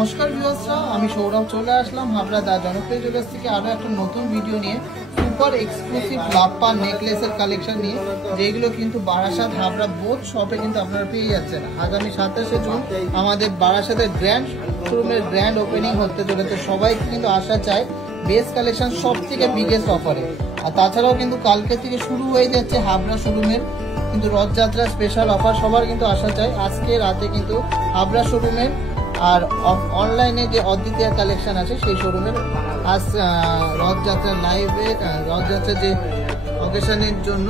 নমস্কার ভিউয়ার্সরা, আমি সৌরভ চলে আসলাম হাবড়া দা জনপ্রিয় জুয়েলার্স থেকে আরও একটা নতুন ভিডিও নিয়ে। সুপার এক্সক্লুসিভ লাভপা নেকলেসের কালেকশন নিয়ে, যেগুলো কিন্তু বারাসাত হাবড়া বোথ শপে কিন্তু আপনারা পেয়ে যাচ্ছেন। আগামী 27শে জুন আমাদের বারাসাতের গ্র্যান্ড শোরুমের গ্র্যান্ড ওপেনিং হতে চলেছে। সবাই কিন্তু আসা চায় বেস্ট কালেকশন, সব থেকে বিগেস্ট অফারে। আর তাছাড়াও কিন্তু কালকে থেকে শুরু হয়ে যাচ্ছে হাবড়া শোরুমের কিন্তু রথযাত্রা স্পেশাল অফার। সবার কিন্তু আসা চাই আজকে রাতে কিন্তু হাবড়া শোরুমের আর অনলাইনে যে অদ্বিতীয় কালেকশন আছে সেই শোরুমের আজ রথযাত্রার লাইভে রথযাত্রার যে অকেশনের জন্য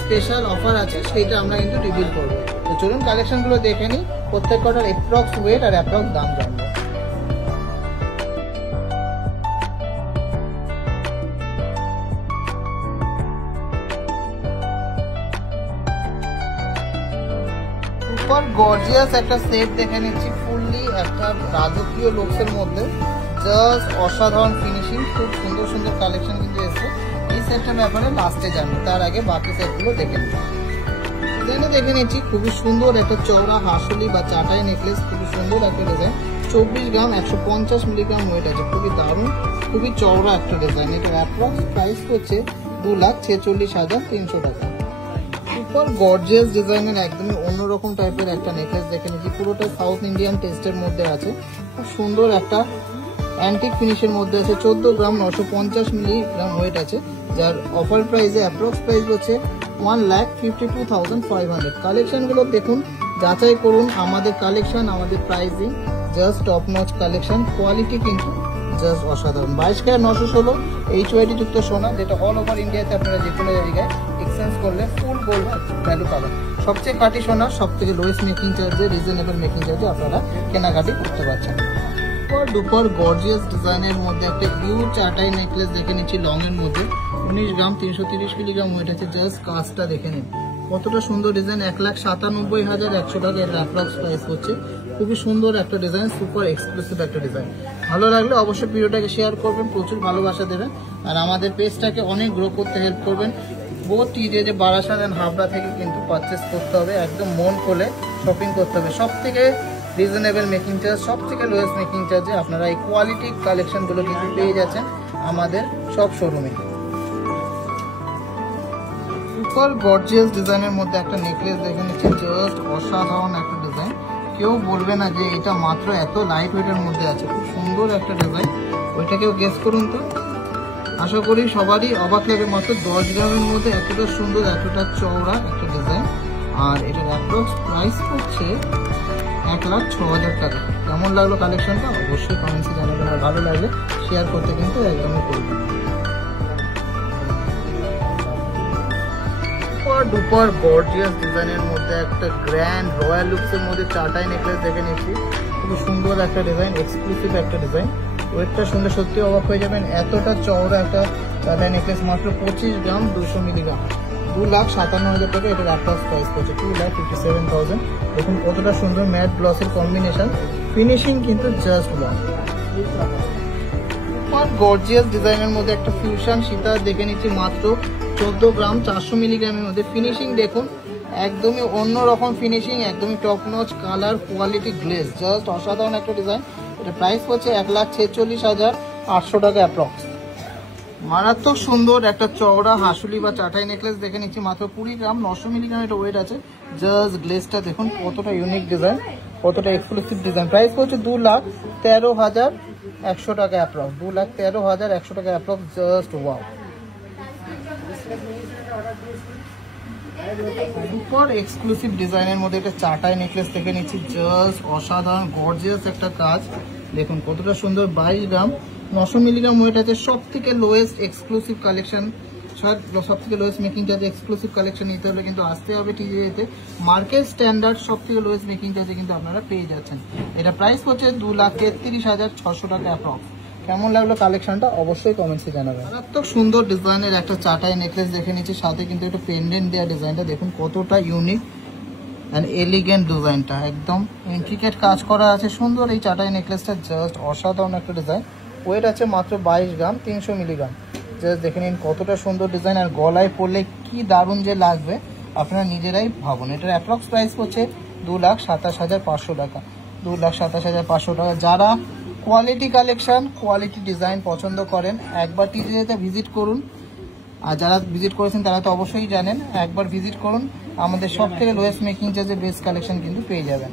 স্পেশাল অফার আছে সেইটা আমরা কিন্তু রিভিল করবো। তো চলুন কালেকশনগুলো দেখে নিই, প্রত্যেক কটার অ্যাপ্রক্স ওয়েট আর অ্যাপ্রক্স দাম জানবো। সুপার গর্জিয়াস একটা সেট দেখে নিচ্ছি, ফুললি একটা রাজকীয় লুকসের মধ্যে, জাস্ট অসাধারণ ফিনিশিং, খুব সুন্দর সুন্দর কালেকশন কিন্তু এসছে। এই সেটটার ব্যাপারে লাস্টে জানি, তার আগে বাকি সেটগুলো দেখে নিচ্ছি। ডিজাইনে দেখে নিচ্ছি খুবই সুন্দর একটা চওড়া হাসুলি বা চাটাই নেকলেস, খুবই সুন্দর একটা ডিজাইন। 24 গ্রাম 150 মিলিগ্রাম ওয়েট আছে, খুবই দারুণ, খুবই চওড়া একটা ডিজাইন। এটার অ্যাপ্রক্স প্রাইস হচ্ছে 2,46,300 টাকা। সুপার গর্জিয়াস ডিজাইনের একদমই অন্যরকম টাইপের একটা নেকলেস দেখে নিচ্ছি, পুরোটা সাউথ ইন্ডিয়ান টেস্টের মধ্যে আছে। খুব সুন্দর একটা অ্যান্টিক ফিনিশের মধ্যে আছে। 14 গ্রাম 950 মিলিগ্রাম ওয়েট আছে, যার অফার প্রাইসে অ্যাপ্রক্স প্রাইস হচ্ছে 1,52,500। কালেকশনগুলো দেখুন, যাচাই করুন আমাদের কালেকশন, আমাদের pricing just top notch collection, quality কিন্তু জাস্ট অসাধারণ। 22 ক্যারেট 916 HYD যুক্ত সোনা, যেটা অল ওভার ইন্ডিয়াতে আপনারা যে কোনো জায়গায় এক্সচেঞ্জ করলে ফুল গোল্ড ভ্যালু পাবেন। সবচেয়ে কাটি সোনা, সব থেকে লোয়েস্ট মেকিং চার্জে, রিজনেবল মেকিং চার্জে আপনারা কেনাকাটি করতে পারছেন। দুপার গর্জিয়াস ডিজাইনের মধ্যে একটা হিউজ চাটাই নেকলেস দেখে নিচ্ছি, লং এর মধ্যে 19 গ্রাম 330 মিলিগ্রাম ওয়েট আছে। জাস্ট কাজটা দেখে নিন, কতটা সুন্দর ডিজাইন। 1,97,100 টাকা এর অ্যাপ্রক্স প্রাইস হচ্ছে। খুবই সুন্দর একটা ডিজাইন, সুপার এক্সক্লুসিভ একটা ডিজাইন। ভালো লাগলে অবশ্যই ভিডিওটাকে শেয়ার করবেন, প্রচুর ভালোবাসা দেবেন, আর আমাদের পেজটাকে অনেক গ্রো করতে হেল্প করবেন। বোথ টিজে যে বারাসাত এন্ড হাবড়া থেকে কিন্তু পারচেস করতে হবে, একদম মন খুলে শপিং করতে হবে। সব থেকে রিজনেবল মেকিং চার্জ, সব থেকে লোয়েস্ট মেকিং চার্জে আপনারা এই কোয়ালিটি কালেকশনগুলো কিন্তু পেয়ে যাচ্ছেন আমাদের সব শোরুমে। সুপার গর্জিয়াস ডিজাইনের মধ্যে একটা নেকলেস দেখে নিচ্ছি, জাস্ট অসাধারণ একটা ডিজাইন। কেউ বলবে না যে এটা মাত্র এত লাইট ওয়েটের মধ্যে আছে, খুব সুন্দর একটা ডিজাইন। ওইটাকেও গেস করুন তো, আশা করি সবারই অবাক লাগে। মাত্র 10 গ্রামের মধ্যে এতটা সুন্দর, এতটা চওড়া একটা ডিজাইন, আর এটার অ্যাপ্রক্স প্রাইস হচ্ছে 1,06,000 টাকা। কেমন লাগলো কালেকশনটা অবশ্যই কমেন্টসে জানাবেন, আর ভালো লাগলে শেয়ার করতে কিন্তু একদমই করবেন। ডুপার গর্জিয়াস ডিজাইনের মধ্যে একটা গ্র্যান্ড রয়্যাল লুকসের মধ্যে চাটাই নেকলেস দেখে নিচ্ছি, খুব সুন্দর একটা ডিজাইন, এক্সক্লুসিভ একটা ডিজাইন। ওয়েটটা শুনলে সত্যি অবাক হয়ে যাবেন, এতটা চওড়া একটা চাটাই নেকলেস। মাত্র 25 গ্রাম 200 মিলিগ্রাম, 2,57,000 টাকা এটার অ্যাপ্রক্স প্রাইস পড়ছে, 2,57,000। দেখুন কতটা সুন্দর ম্যাট গ্লসের কম্বিনেশন, ফিনিশিং কিন্তু জাস্ট ওয়াও। গর্জিয়াস ডিজাইনের মধ্যে একটা ফিউশন সীতা দেখে নিচ্ছি, মাত্র 14 গ্রাম 400 মিলিগ্রামের মধ্যে। ফিনিশিং দেখুন, একদমই অন্যরকম ফিনিশিং, একদমই top notch colour, quality, glaze, just অসাধারণ একটা ডিজাইন। এটা প্রাইস হচ্ছে 1,46,800 টাকা অ্যাপ্রক্স। মারাত্মক সুন্দর একটা চওড়া হাসুলি বা চাটাই নেকলেস দেখে নিচ্ছি, মাত্র 20 গ্রাম 900 মিলিগ্রাম এটা ওয়েট আছে। জাস্ট গ্লেজটা দেখুন কতটা ইউনিক ডিজাইন, কতটা এক্সক্লুসিভ ডিজাইন। প্রাইস হচ্ছে 2,13,100 টাকা অ্যাপ্রক্স, 2,13,100 টাকা approx. Just wow, super exclusive ডিজাইনের মধ্যে একটা চাটাই নেকলেস দেখে নিচ্ছি, জাস্ট অসাধারণ গর্জিয়াস একটা কাজ। দেখুন কতটা সুন্দর, 22 গ্রাম 900 মিলিগ্রাম ওয়েট আছে। সব থেকে লোয়েস্ট এক্সক্লুসিভ কালেকশন, সব থেকে lowest making charge exclusive collection নিতে হলে কিন্তু আসতে হবে টিজিতে। মার্কেট স্ট্যান্ডার্ড সব থেকে লোয়েস্ট মেকিং চার্জে কিন্তু আপনারা পেয়ে যাচ্ছেন। এটা প্রাইস হচ্ছে 2,33,600 টাকা অ্যাপ্রক্স। কেমন লাগলো কালেকশনটা অবশ্যই কমেন্টসে জানাবেন। মারাত্মক সুন্দর ডিজাইনের একটা চাটাই নেকলেস দেখে নিচ্ছি, সাথে কিন্তু একটা পেন্ডেন্ট দেওয়া ডিজাইনটা দেখুন কতটা ইউনিক অ্যান্ড এলিগেন্ট ডিজাইনটা, একদম ইন্ট্রিকেট কাজ করা আছে, সুন্দর এই চাটাই নেকলেসটা, জাস্ট অসাধারণ একটা ডিজাইন। ওয়েট আছে মাত্র 22 গ্রাম 300 মিলিগ্রাম। জাস্ট দেখে নিন কতটা সুন্দর ডিজাইন, আর গলায় পরলে কি দারুণ যে লাগবে আপনারা নিজেরাই ভাবুন। এটার অ্যাপ্রক্স প্রাইস হচ্ছে 2,27,500 টাকা। 2,27,500 টাকা। যারা কোয়ালিটি কালেকশন, কোয়ালিটি ডিজাইন পছন্দ করেন একবার টিজেতে ভিজিট করুন। আর যারা ভিজিট করেছেন তারা তো অবশ্যই জানেন, একবার ভিজিট করুন, আমাদের সব থেকে লোয়েস্ট মেকিং চার্জে বেস্ট কালেকশন কিন্তু পেয়ে যাবেন।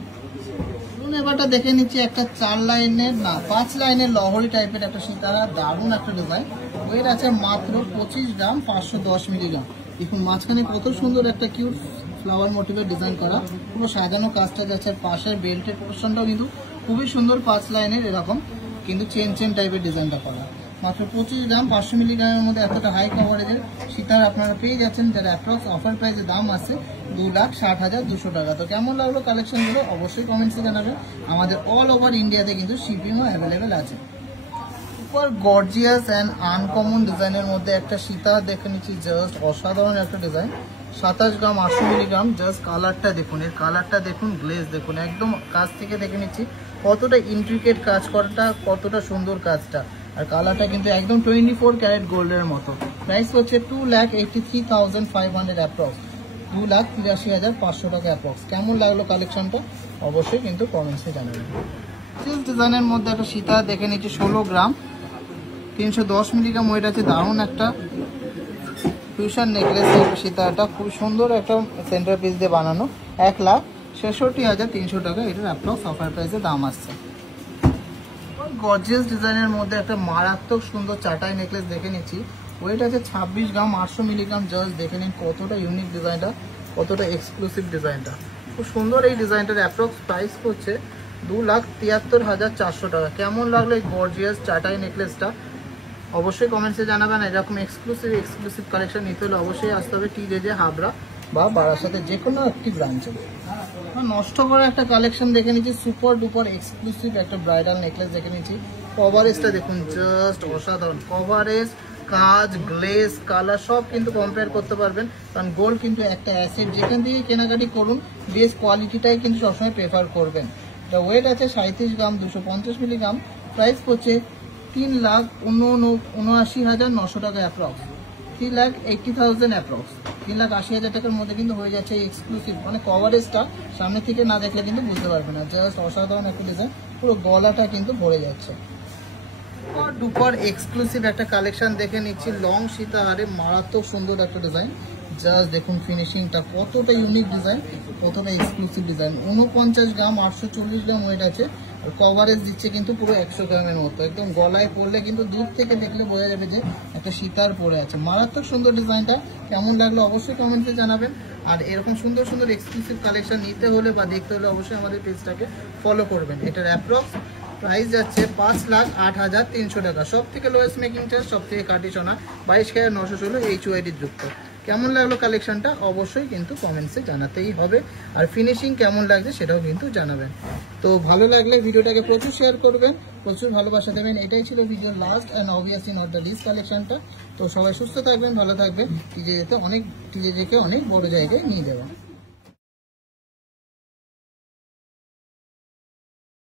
এবারটা দেখে নিচ্ছি একটা 4 লাইনের না 5 লাইনের লহরি টাইপের একটা সিতারা, দারুণ একটা ডিজাইন। ওয়েট আছে মাত্র 25 গ্রাম, 510 মিলিগ্রাম। দেখুন মাঝখানে কত সুন্দর একটা কিউট ফ্লাওয়ার মোটিভের ডিজাইন করা, পুরো সাজানো কাজটা যাচ্ছে। পাশের বেল্টের পোর্শনটাও কিন্তু খুবই সুন্দর, 5 লাইনের এরকম কিন্তু চেন টাইপের ডিজাইনটা করা। মাত্র 25 গ্রাম 500 মিলিগ্রামের মধ্যে এতটা হাই কভারেজের সীতার আপনারা পেয়ে যাচ্ছেন, যার অ্যাপ্রক্স অফার প্রাইসের দাম আছে 2,60,200 টাকা। তো কেমন লাগলো কালেকশনগুলো অবশ্যই কমেন্টসে জানাবেন। আমাদের অল ওভার ইন্ডিয়াতে কিন্তু শিপিংও অ্যাভেলেবেল আছে। সুপার গর্জিয়াস অ্যান্ড আনকমন ডিজাইনের মধ্যে একটা সীতা দেখে নিচ্ছি, জাস্ট অসাধারণ একটা ডিজাইন। 27 গ্রাম 800 মিলিগ্রাম। জাস্ট কালারটা দেখুন, এর কালারটা দেখুন, গ্লেজ দেখুন, একদম কাছ থেকে দেখে নিচ্ছি কতটা ইন্ট্রিকেট কাজ করাটা, কতটা সুন্দর কাজটা। আর কালারটা কিন্তু একদম 24 ক্যারেট গোল্ডের মতো। প্রাইস হচ্ছে 2,83,500 অ্যাপ্রক্স, 2,83,500 টাকা অ্যাপ্রক্স। কেমন লাগলো কালেকশনটা অবশ্যই কিন্তু কমেন্টসে জানাবেন। সিল্ক ডিজাইনের মধ্যে একটা সীতা দেখে নিচ্ছি, 16 গ্রাম 310 মিলিগ্রাম ওয়েট আছে। দারুণ একটা ফিউশন নেকলেস সীতাটা, খুব সুন্দর একটা সেন্টার পিস দিয়ে বানানো। 1,66,300 টাকা এটার অ্যাপ্রক্স অফার প্রাইসে দাম আসছে। গর্জিয়াস ডিজাইনের মধ্যে একটা মারাত্মক সুন্দর চাটাই নেকলেস দেখে নিচ্ছি। ওয়েট আছে 26 গ্রাম 800 মিলিগ্রাম। জাস্ট দেখে নিন কতটা ইউনিক ডিজাইনটা, কতটা এক্সক্লুসিভ ডিজাইনটা, খুব সুন্দর এই ডিজাইনটার অ্যাপ্রক্স প্রাইস হচ্ছে 2,73,400 টাকা। কেমন লাগলো এই গর্জিয়াস চাটাই নেকলেসটা অবশ্যই কমেন্টসে জানাবেন। এরকম এক্সক্লুসিভ কালেকশন নিতে হলে অবশ্যই আসতে হবে টিজেজে, হাবড়া বা বারাসাতে যে কোনো একটি ব্রাঞ্চে। নষ্ট করা একটা কালেকশন দেখে নিচ্ছি, সুপার ডুপার এক্সক্লুসিভ একটা ব্রাইডাল নেকলেস দেখে নিচ্ছি। কভারেজটা দেখুন, জাস্ট অসাধারণ কভারেজ, কাজ, গ্লেজ, কালার সব কিন্তু কম্পেয়ার করতে পারবেন, কারণ গোল্ড কিন্তু একটা অ্যাসেট, যেখান থেকে কেনাকাটি করুন বেস্ট কোয়ালিটিটাই কিন্তু সবসময় প্রেফার করবেন। এটা ওয়েট আছে 37 গ্রাম 250 মিলিগ্রাম। প্রাইস হচ্ছে 3,79,900 টাকা অ্যাপ্রক্স, 3,80,000 অ্যাপ্রক্স, 3,80,000 টাকার মধ্যে কিন্তু হয়ে যাচ্ছে এক্সক্লুসিভ। মানে কভারেজটা সামনে থেকে না দেখলে কিন্তু বুঝতে পারবে না, জাস্ট অসাধারণ একটা ডিজাইন, পুরো গলাটা কিন্তু ভরে যাচ্ছে। ডুপার এক্সক্লুসিভ একটা কালেকশন দেখে নিচ্ছি, লং সীতাহারে মারাত্মক সুন্দর একটা ডিজাইন। জাস্ট দেখুন ফিনিশিংটা, কতটা ইউনিক ডিজাইন, কতটা এক্সক্লুসিভ ডিজাইন। 49 গ্রাম 840 গ্রাম ওয়েট আছে। আর কভারেজ দিচ্ছে কিন্তু পুরো 100 গ্রামের মতো। একদম গলায় পড়লে কিন্তু দূর থেকে দেখলে বোঝা যাবে যে একটা সীতার পরে আছে। মারাত্মক সুন্দর ডিজাইনটা, কেমন লাগলো অবশ্যই কমেন্টে জানাবেন। আর এরকম সুন্দর সুন্দর এক্সক্লুসিভ কালেকশন নিতে হলে বা দেখতে হলে অবশ্যই আমাদের পেজটাকে ফলো করবেন। এটার অ্যাপ্রক্স প্রাইস যাচ্ছে 5,08,300 টাকা। সব থেকে লোয়েস্ট মেকিং চার্জ, সব থেকে কাটি সোনা, 22,916 HYD যুক্ত। কেমন লাগলো কালেকশনটা অবশ্যই কিন্তু কমেন্টসে জানাতেই হবে। আর ফিনিশিং কেমন লাগছে সেটাও কিন্তু জানাবেন। তো ভালো লাগলে ভিডিওটাকে প্রচুর শেয়ার করবেন, প্রচুর ভালোবাসা দেবেন। এটাই ছিল ভিডিওর last and obviously not the list কালেকশনটা। তো সবাই সুস্থ থাকবেন, ভালো থাকবেন, টিজেকে অনেক বড় জায়গায় নিয়ে যাবেন।